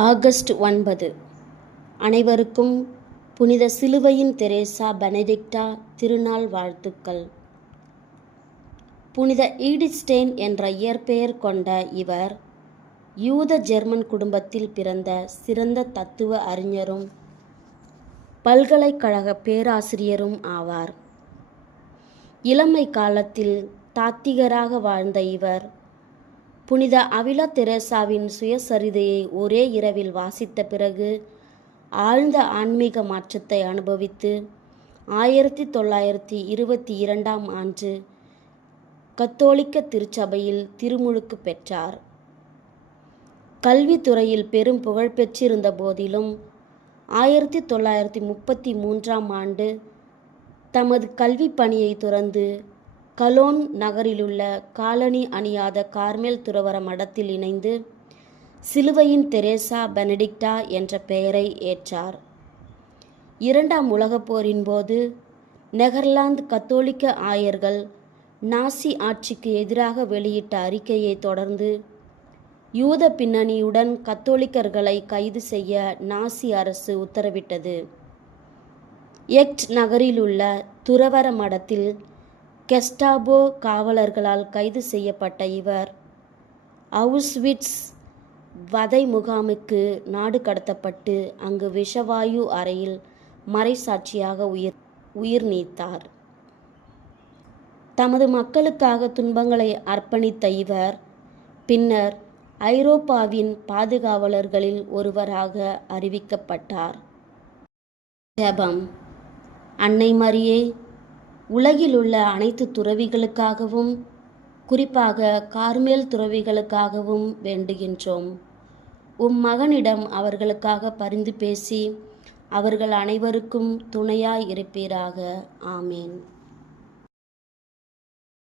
August 9. அனைவருக்கும் புனித சிலுவையின் தெரேசா பெனடிக்டா திருநாள் வாழ்த்துக்கள். புனித ஈடித் ஸ்டெயின் என்ற இயற்பெயர் கொண்ட இவர் யூத ஜெர்மன் குடும்பத்தில் பிறந்த சிறந்த தத்துவ அறிஞரும் பல்கலைக்கழக பேராசிரியரும் ஆவார். இளமை காலத்தில் தாத்திகராக வாழ்ந்த இவர் புனித அவிலா தெரேசாவின் சுயசரிதையை ஒரே இரவில் வாசித்த பிறகு ஆழ்ந்த ஆன்மீக மாற்றத்தை அனுபவித்து 1922ஆம் ஆண்டு கத்தோலிக்க திருச்சபையில் திருமுழுக்கு பெற்றார். கல்வித்துறையில் பெரும் புகழ் பெற்றிருந்த போதிலும் 1933ஆம் ஆண்டு தமது கல்வி பணியை துறந்து கலோன் நகரிலுள்ள காலணி அணியாத கார்மேல் துறவற மடத்தில் இணைந்து சிலுவையின் தெரேசா பெனடிக்டா என்ற பெயரை ஏற்றார். 2ஆம் உலகப் போரின் போது நெதர்லாந்து கத்தோலிக்க ஆயர்கள் நாசி ஆட்சிக்கு எதிராக வெளியிட்ட அறிக்கையை தொடர்ந்து யூத பின்னணியுடன் கத்தோலிக்கர்களை கைது செய்ய நாசி அரசு உத்தரவிட்டது. எக்ட் நகரிலுள்ள துறவற மடத்தில் கெஸ்டாபோ காவலர்களால் கைது செய்யப்பட்ட இவர் அவுஸ்விட்ஸ் வதை முகாமுக்கு நாடு கடத்தப்பட்டு அங்கு விஷவாயு அறையில் மறைசாட்சியாக உயிர் நீத்தார். தமது மக்களுக்காக துன்பங்களை அர்ப்பணித்த இவர் பின்னர் ஐரோப்பாவின் பாதுகாவலர்களில் ஒருவராக அறிவிக்கப்பட்டார். ஜெபம். அன்னை மரியே, உலகிலுள்ள அனைத்து துறவிகளுக்காகவும் குறிப்பாக கார்மேல் துறவிகளுக்காகவும் வேண்டுகின்றோம். உம் மகனிடம் அவர்களுக்காக பரிந்து பேசி அவர்கள் அனைவருக்கும் துணையாய் இருப்பீராக. ஆமேன்.